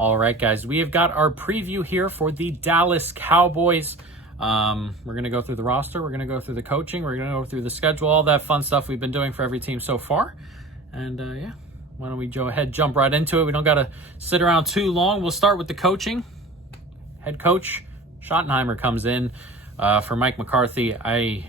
All right, guys, we have got our preview here for the Dallas Cowboys. We're going to go through the roster. We're going to go through the coaching. We're going to go through the schedule, all that fun stuff we've been doing for every team so far. And yeah, why don't we go ahead, jump right into it. We don't got to sit around too long. We'll start with the coaching. Head coach Schottenheimer comes in for Mike McCarthy. I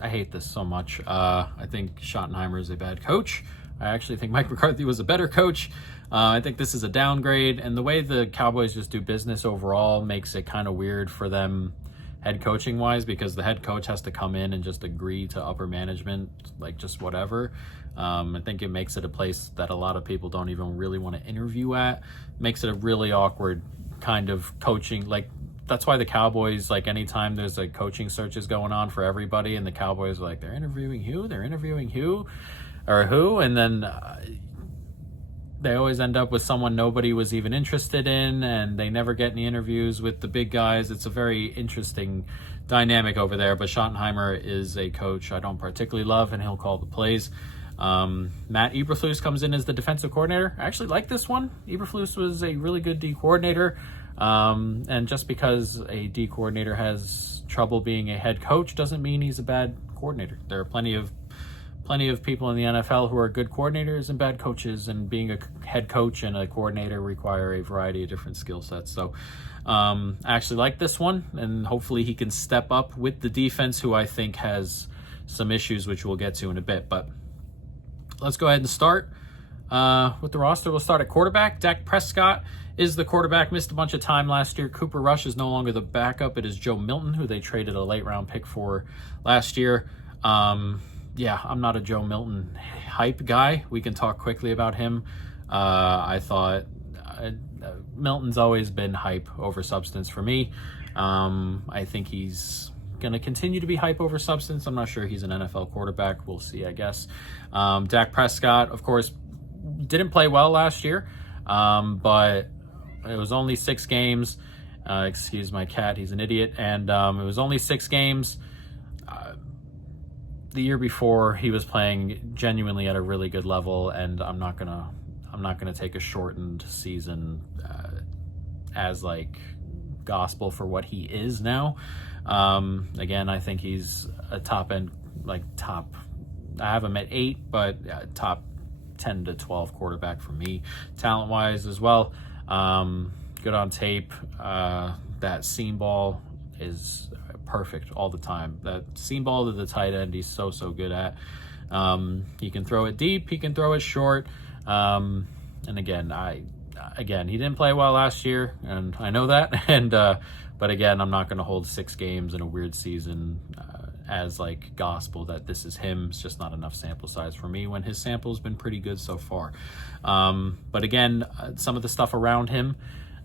hate this so much. I think Schottenheimer is a bad coach. I actually think Mike McCarthy was a better coach. I think this is a downgrade, and the way the Cowboys just do business overall makes it kind of weird for them head coaching wise, because the head coach has to come in and just agree to upper management, like just whatever. I think it makes it a place that a lot of people don't even really want to interview at. Makes it a really awkward kind of coaching. Like, that's why the Cowboys, like, anytime there's like coaching searches going on for everybody, and the Cowboys are like, they're interviewing who, and then they always end up with someone nobody was even interested in, and they never get any interviews with the big guys. It's a very interesting dynamic over there, but Schottenheimer is a coach I don't particularly love, and he'll call the plays. Matt Eberflus comes in as the defensive coordinator. I actually like this one. Eberflus was a really good D coordinator, and just because a D coordinator has trouble being a head coach doesn't mean he's a bad coordinator. There are plenty of people in the NFL who are good coordinators and bad coaches, and being a head coach and a coordinator require a variety of different skill sets. So I actually like this one, and hopefully he can step up with the defense, who I think has some issues, which we'll get to in a bit. But let's go ahead and start with the roster. We'll start at quarterback. Dak Prescott is the quarterback, missed a bunch of time last year. Cooper Rush is no longer the backup. It is Joe Milton, who they traded a late round pick for last year. Yeah, I'm not a Joe Milton hype guy. We can talk quickly about him. I thought Milton's always been hype over substance for me. I think he's going to continue to be hype over substance. I'm not sure he's an NFL quarterback. We'll see, I guess. Dak Prescott, of course, didn't play well last year, but it was only 6 games. Excuse my cat, he's an idiot. And it was only 6 games. The year before, he was playing genuinely at a really good level, and I'm not gonna take a shortened season as like gospel for what he is now. Again, I think he's a top end, like top. I have him at 8, but top 10 to 12 quarterback for me, talent wise as well. Good on tape. That seam ball is perfect all the time. That seam ball to the tight end, he's so good at. He can throw it deep, he can throw it short. And again, he didn't play well last year, and I know that. And but again, I'm not going to hold 6 games in a weird season as like gospel that this is him. It's just not enough sample size for me when his sample's been pretty good so far. But again, some of the stuff around him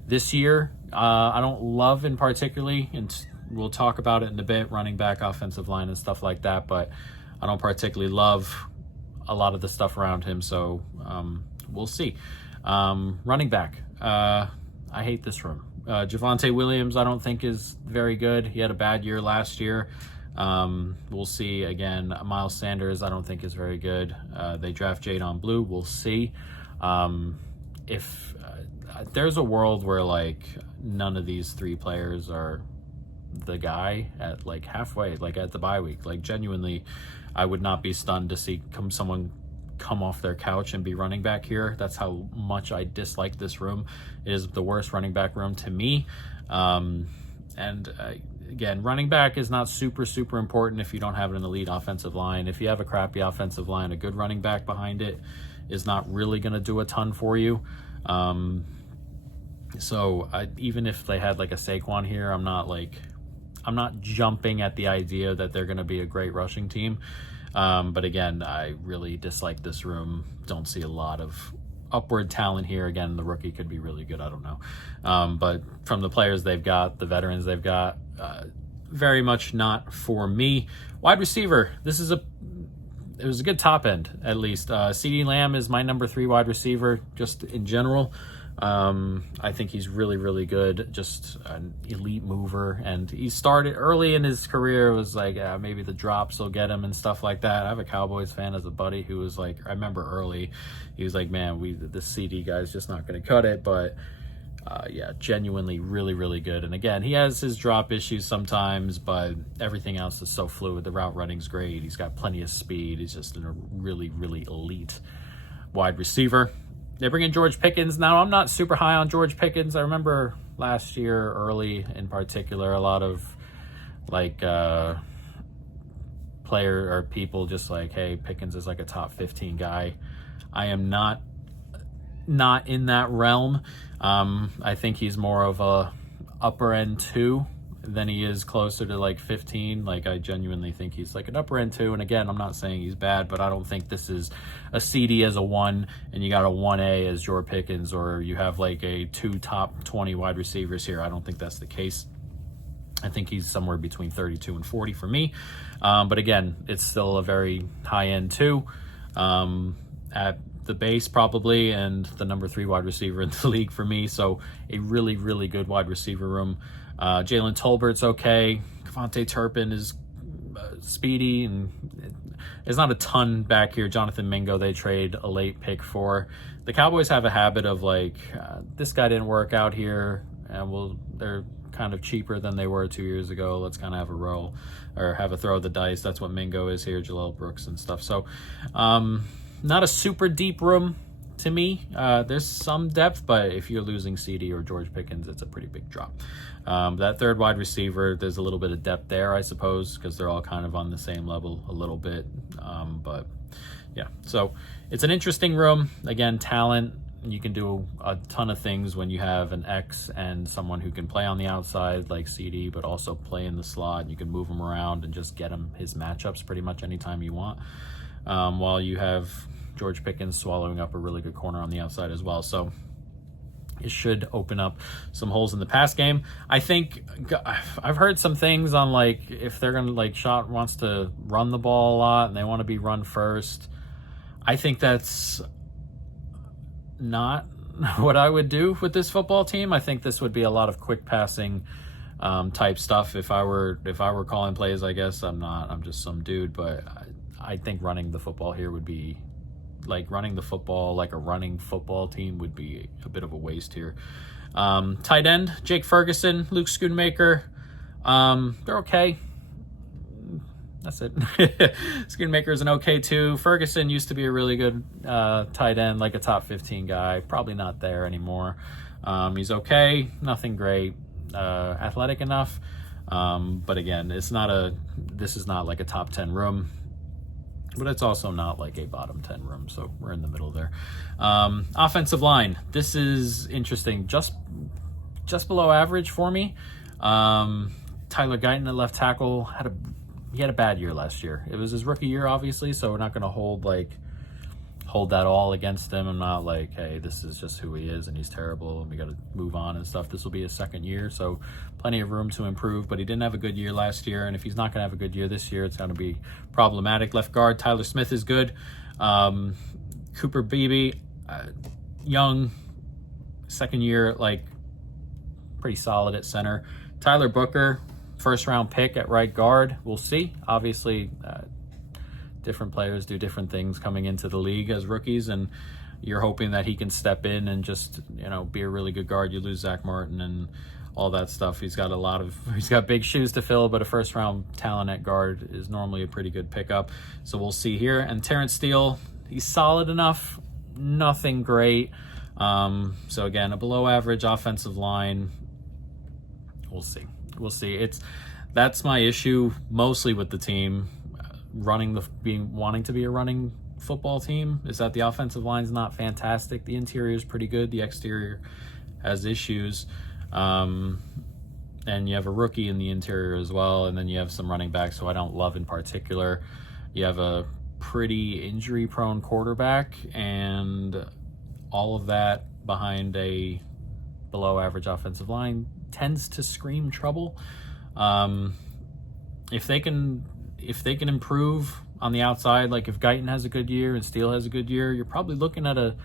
this year, I don't love in particularly, and we'll talk about it in a bit, running back, offensive line, and stuff like that, but I don't particularly love a lot of the stuff around him, so we'll see. Running back, I hate this room. Javonte Williams, I don't think is very good. He had a bad year last year. We'll see. Again, Miles Sanders, I don't think is very good. They draft Jadon Blue. We'll see. If there's a world where like none of these 3 players are the guy at like halfway, like at the bye week, like genuinely, I would not be stunned to see someone come off their couch and be running back here. That's how much I dislike this room. It is the worst running back room to me. Again, running back is not super important if you don't have an elite offensive line. If you have a crappy offensive line, a good running back behind it is not really going to do a ton for you. So even if they had like a Saquon here, I'm not jumping at the idea that they're going to be a great rushing team. But again, I really dislike this room. Don't see a lot of upward talent here. Again, the rookie could be really good. I don't know. But from the players they've got, the veterans they've got, very much not for me. Wide receiver. It was a good top end, at least. CeeDee Lamb is my number 3 wide receiver, just in general. I think he's really, really good, just an elite mover. And he started early in his career, it was like, maybe the drops will get him and stuff like that. I have a Cowboys fan as a buddy who was like, I remember early, he was like, man, this CD guy's just not going to cut it. But yeah, genuinely really, really good. And again, he has his drop issues sometimes, but everything else is so fluid. The route running's great. He's got plenty of speed. He's just a really, really elite wide receiver. They bring in George Pickens. Now, I'm not super high on George Pickens. I remember last year, early in particular, a lot of like player or people just like, hey, Pickens is like a top 15 guy. I am not in that realm. I think he's more of a upper end 2 than he is closer to like 15. Like, I genuinely think he's like an upper end 2. And again, I'm not saying he's bad, but I don't think this is a CD as a 1 and you got a 1A as George Pickens, or you have like a 2 top 20 wide receivers here. I don't think that's the case. I think he's somewhere between 32 and 40 for me. But again, it's still a very high end 2 at the base probably, and the number 3 wide receiver in the league for me. So a really, really good wide receiver room. Jalen Tolbert's okay. Devontae Turpin is speedy, and there's not a ton back here. Jonathan Mingo, they trade a late pick for. The Cowboys have a habit of like, this guy didn't work out here, and they're kind of cheaper than they were 2 years ago. Let's kind of have a roll or have a throw of the dice. That's what Mingo is here, Jaleel Brooks and stuff. So not a super deep room to me. There's some depth, but if you're losing CD or George Pickens, it's a pretty big drop. That third wide receiver, there's a little bit of depth there, I suppose, because they're all kind of on the same level a little bit. But yeah, so it's an interesting room. Again, talent. You can do a ton of things when you have an X and someone who can play on the outside like CD, but also play in the slot. You can move him around and just get him his matchups pretty much anytime you want. While you have George Pickens swallowing up a really good corner on the outside as well. So it should open up some holes in the pass game. I think I've heard some things on like, if they're going to like, Schott wants to run the ball a lot and they want to be run first. I think that's not what I would do with this football team. I think this would be a lot of quick passing type stuff. If I were calling plays, I guess I'm just some dude, but I think running the football here would be like running the football like a running football team would be a bit of a waste here. Tight end, Jake Ferguson, Luke Schoonmaker. They're okay. That's it. Schoonmaker is an okay 2. Ferguson used to be a really good tight end, like a top 15 guy. Probably not there anymore. He's okay. Nothing great. Athletic enough. But again, this is not like a top 10 room. But it's also not like a bottom 10 room, so we're in the middle there. Offensive line. This is interesting. Just below average for me. Tyler Guyton at left tackle he had a bad year last year. It was his rookie year, obviously, so we're not going to hold that all against him. I'm not like, hey, this is just who he is and he's terrible and we got to move on and stuff. This will be his second year, so plenty of room to improve, but he didn't have a good year last year, and if he's not going to have a good year this year, it's going to be problematic. Left guard, Tyler Smith is good. Cooper Beebe, young, second year, like pretty solid at center. Tyler Booker, first round pick at right guard. We'll see. Obviously, different players do different things coming into the league as rookies, and you're hoping that he can step in and just, be a really good guard. You lose Zach Martin and all that stuff. He's got big shoes to fill, but a first round talent at guard is normally a pretty good pickup. So we'll see here. And Terrence Steele, he's solid enough, nothing great. So again, a below average offensive line. We'll see. That's my issue mostly with the team wanting to be a running football team, is that the offensive line's not fantastic. The interior is pretty good. The exterior has issues. And you have a rookie in the interior as well. And then you have some running backs who I don't love in particular. You have a pretty injury prone quarterback, and all of that behind a below average offensive line tends to scream trouble. If they can improve on the outside, like if Guyton has a good year and Steele has a good year, you're probably looking at a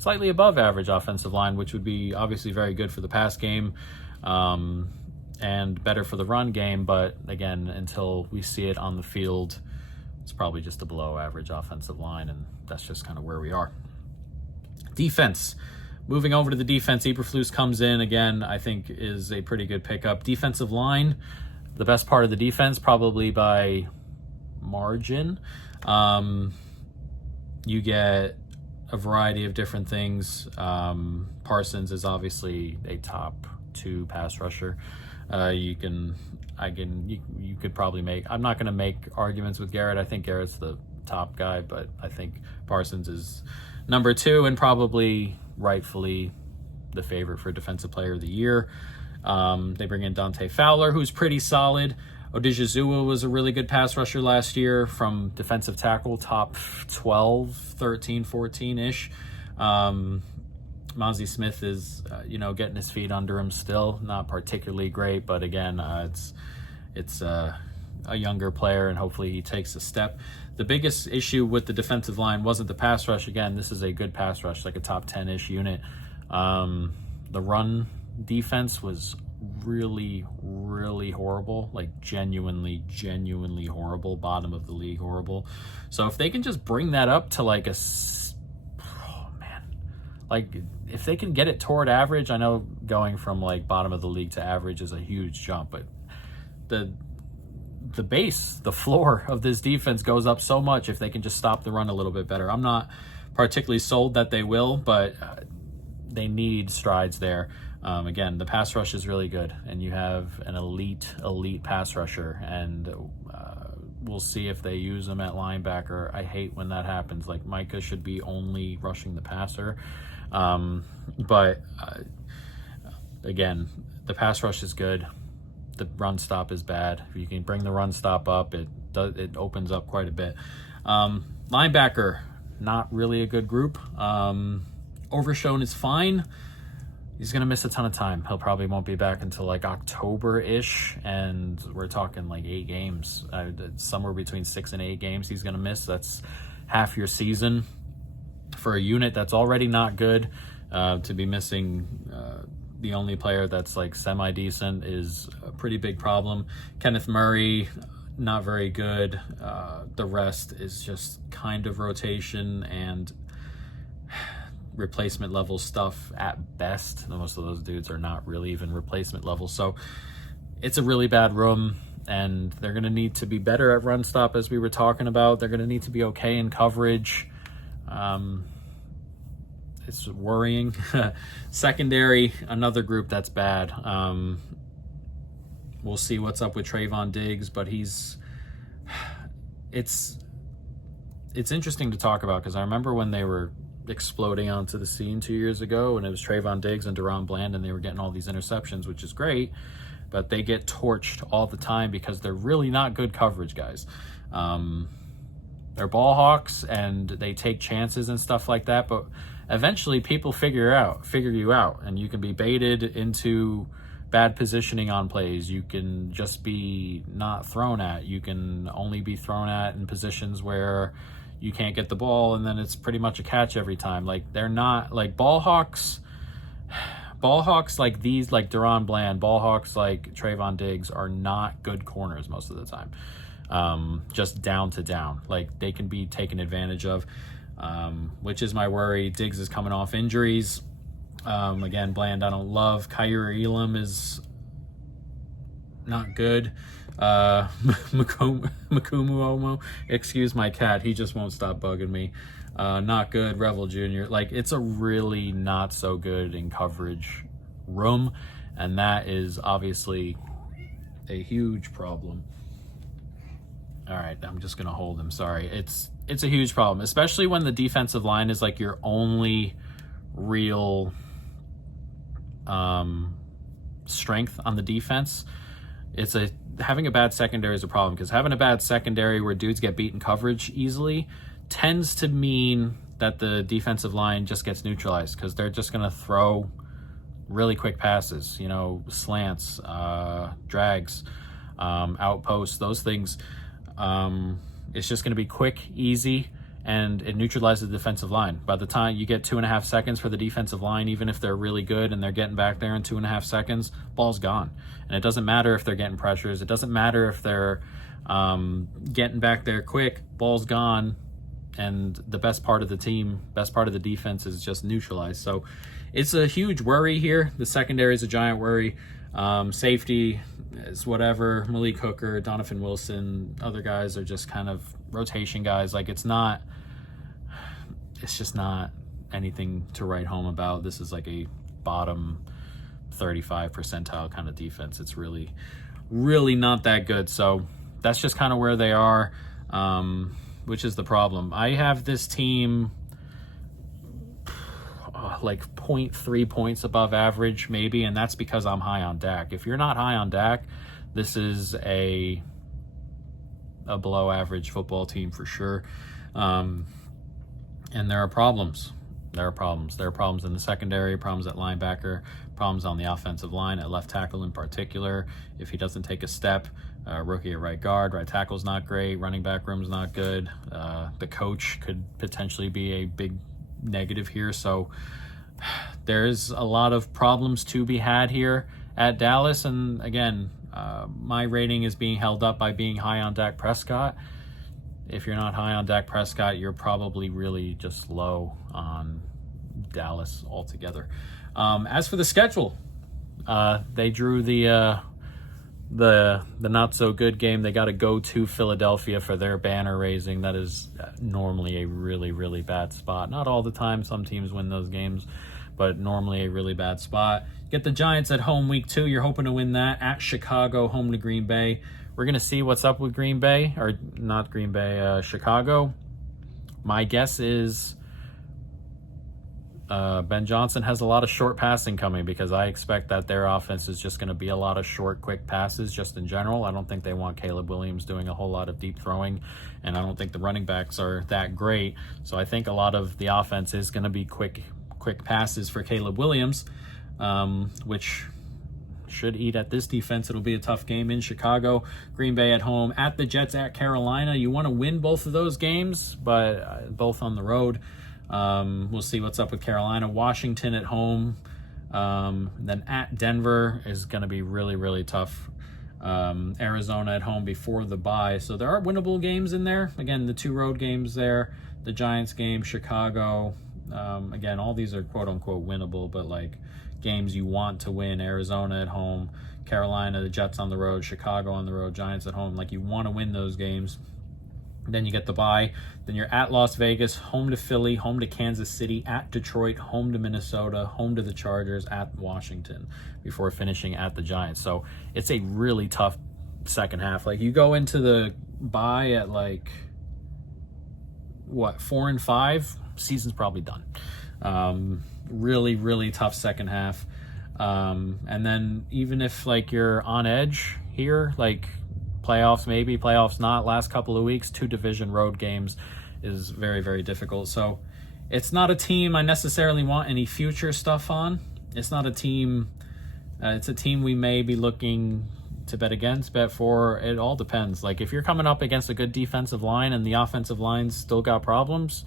slightly above average offensive line, which would be obviously very good for the pass game and better for the run game. But again, until we see it on the field, it's probably just a below average offensive line, and that's just kind of where we are. Defense. Moving over to the defense, Eberflus comes in again, I think is a pretty good pickup. Defensive line, the best part of the defense, probably by margin. You get a variety of different things. Parsons is obviously a top 2 pass rusher. You could probably make, I'm not going to make arguments with Garrett. I think Garrett's the top guy, but I think Parsons is number 2 and probably rightfully the favorite for Defensive Player of the Year. They bring in Dante Fowler, who's pretty solid. Odijazua was a really good pass rusher last year from defensive tackle, top 12, 13, 14-ish. Mozzie Smith is, getting his feet under him still. Not particularly great, but again, it's a younger player, and hopefully he takes a step. The biggest issue with the defensive line wasn't the pass rush. Again, this is a good pass rush, like a top 10-ish unit. The run defense was really, really horrible, like genuinely horrible, bottom of the league horrible. So if they can just bring that up to like if they can get it toward average, I know going from like bottom of the league to average is a huge jump, but the base, the floor of this defense goes up so much if they can just stop the run a little bit better. I'm not particularly sold that they will, but they need strides there. Again, the pass rush is really good, and you have an elite pass rusher, and we'll see if they use him at linebacker. I hate when that happens. Like, Micah should be only rushing the passer. But again, the pass rush is good. The run stop is bad. If you can bring the run stop up, it opens up quite a bit. Linebacker, not really a good group. Overshown is fine. He's going to miss a ton of time. He'll probably won't be back until like October-ish, and we're talking like 8 games. Somewhere between 6 and 8 games he's going to miss. That's half your season. For a unit that's already not good, to be missing the only player that's like semi-decent is a pretty big problem. Kenneth Murray, not very good. The rest is just kind of rotation and replacement level stuff at best. Most of those dudes are not really even replacement level. So it's a really bad room, and they're going to need to be better at run stop, as we were talking about. They're going to need to be okay in coverage. It's worrying. Secondary, another group that's bad. We'll see what's up with Trayvon Diggs, but it's interesting to talk about, because I remember when they were exploding onto the scene 2 years ago, and it was Trayvon Diggs and Deron Bland, and they were getting all these interceptions, which is great, but they get torched all the time because they're really not good coverage guys. They're ball hawks and they take chances and stuff like that, but eventually people figure you out, and you can be baited into bad positioning on plays. You can just be not thrown at. You can only be thrown at in positions where you can't get the ball, and then it's pretty much a catch every time. Like, they're not like ball hawks like these, like Deron Bland, ball hawks like Trayvon Diggs are not good corners most of the time. Just down to down, like they can be taken advantage of, which is my worry. Diggs is coming off injuries. Again, Bland I don't love. Kaiir Elam is not good. Makumuomo, excuse my cat, he just won't stop bugging me. Not good. Revel Jr., like, it's a really not so good in coverage room, and that is obviously a huge problem. All right, I'm just gonna hold him. Sorry, it's a huge problem, especially when the defensive line is like your only real strength on the defense. Having a bad secondary is a problem, because having a bad secondary where dudes get beaten coverage easily tends to mean that the defensive line just gets neutralized, because they're just going to throw really quick passes, slants, drags, outposts, those things. It's just going to be quick, easy, and it neutralizes the defensive line. By the time you get 2.5 seconds for the defensive line, even if they're really good and they're getting back there in 2.5 seconds, ball's gone. And it doesn't matter if they're getting pressures. It doesn't matter if they're getting back there quick. Ball's gone, and the best part of the team, best part of the defense is just neutralized. So it's a huge worry here. The secondary is a giant worry. Safety is whatever. Malik Hooker, Donovan Wilson, other guys are just kind of rotation guys. Like, it's just not anything to write home about. This is like a bottom 35 percentile kind of defense. It's really, really not that good. So that's just kind of where they are, which is the problem. I have this team like 0.3 points above average maybe, and that's because I'm high on Dak. If you're not high on Dak, this is a below average football team for sure. And there are problems. There are problems in the secondary, problems at linebacker, problems on the offensive line, at left tackle in particular. If he doesn't take a step, rookie at right guard, right tackle's not great, running back room's not good. The coach could potentially be a big negative here. So there's a lot of problems to be had here at Dallas. And again, my rating is being held up by being high on Dak Prescott. If you're not high on Dak Prescott, you're probably really just low on Dallas altogether. As for the schedule, they drew the not so good game. They got to go to Philadelphia for their banner raising. That is normally a really, really bad spot. Not all the time. Some teams win those games, but normally a really bad spot. Get the Giants at home week 2. You're hoping to win that. At Chicago, home to Green Bay. We're going to see what's up with Green Bay, or not Green Bay, Chicago. My guess is Ben Johnson has a lot of short passing coming, because I expect that their offense is just going to be a lot of short, quick passes just in general. I don't think they want Caleb Williams doing a whole lot of deep throwing, and I don't think the running backs are that great. So I think a lot of the offense is going to be quick passes for Caleb Williams, which should eat at this defense. It'll be a tough game in Chicago. Green Bay at home, at the Jets, at Carolina. You want to win both of those games, but both on the road. We'll see what's up with Carolina. Washington at home. Then at Denver is going to be really, really tough. Arizona at home before the bye. So there are winnable games in there. Again, the 2 road games there. The Giants game, Chicago. Again, all these are quote-unquote winnable, but like games you want to win. Arizona at home, Carolina, the Jets on the road, Chicago on the road, Giants at home. Like, you want to win those games. Then you get the bye. Then you're at Las Vegas, home to Philly, home to Kansas City, at Detroit, home to Minnesota, home to the Chargers, at Washington, before finishing at the Giants. So it's a really tough second half. Like, you go into the bye at like, 4-5, season's probably done. Really, really tough second half. And then even if like you're on edge here, like playoffs maybe, playoffs not, last couple of weeks, 2 division road games is very, very difficult. So it's not a team I necessarily want any future stuff on. It's not a team, it's a team we may be looking to bet against, bet for. It all depends. Like, if you're coming up against a good defensive line and the offensive line's still got problems,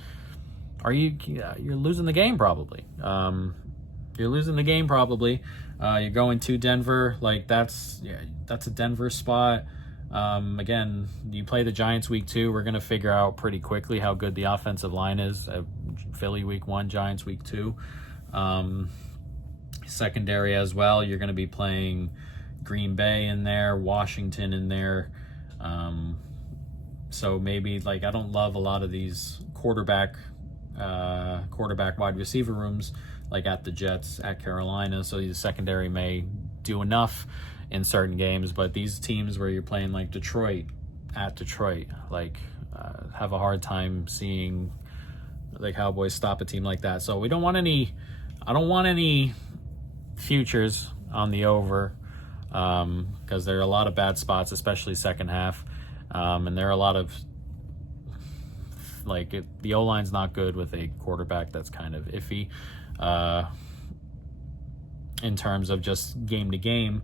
you're losing the game probably. You're losing the game probably. You're going to Denver. Like, that's a Denver spot. Again, you play the Giants week 2. We're going to figure out pretty quickly how good the offensive line is. Philly week 1, Giants week 2. Secondary as well. You're going to be playing Green Bay in there, Washington in there. So maybe, like, I don't love a lot of these quarterback wide receiver rooms, like at the Jets, at Carolina. So the secondary may do enough in certain games, but these teams where you're playing like Detroit, at Detroit, like have a hard time seeing the Cowboys stop a team like that. So I don't want any futures on the over, because there are a lot of bad spots, especially second half. And there are a lot of, like, the O-line's not good with a quarterback that's kind of iffy in terms of just game to game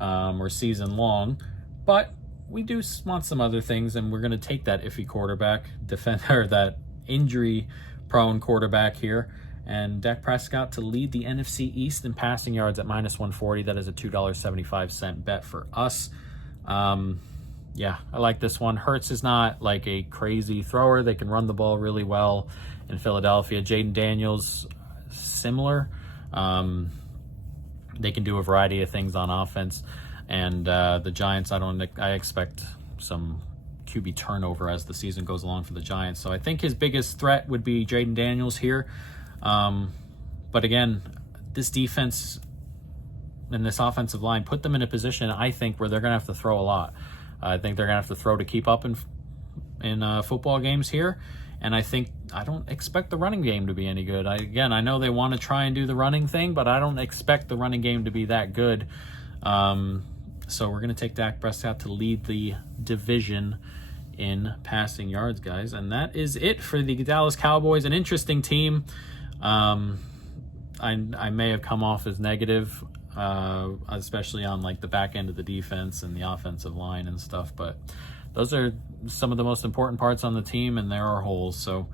or season long. But we do want some other things, and we're going to take that iffy quarterback defender, that injury-prone quarterback here. And Dak Prescott to lead the NFC East in passing yards at -140. That is a $2.75 bet for us. Yeah, I like this one. Hurts is not like a crazy thrower. They can run the ball really well in Philadelphia. Jaden Daniels, similar. They can do a variety of things on offense. And the Giants, I expect some QB turnover as the season goes along for the Giants. So I think his biggest threat would be Jaden Daniels here. But again, this defense and this offensive line put them in a position, I think, where they're going to have to throw a lot. I think they're going to have to throw to keep up in football games here. And I don't expect the running game to be any good. I know they want to try and do the running thing, but I don't expect the running game to be that good. So we're going to take Dak Prescott to lead the division in passing yards, guys. And that is it for the Dallas Cowboys. An interesting team. I may have come off as negative, especially on like the back end of the defense and the offensive line and stuff, but those are some of the most important parts on the team, and there are holes. So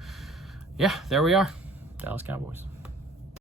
yeah, there we are. Dallas Cowboys.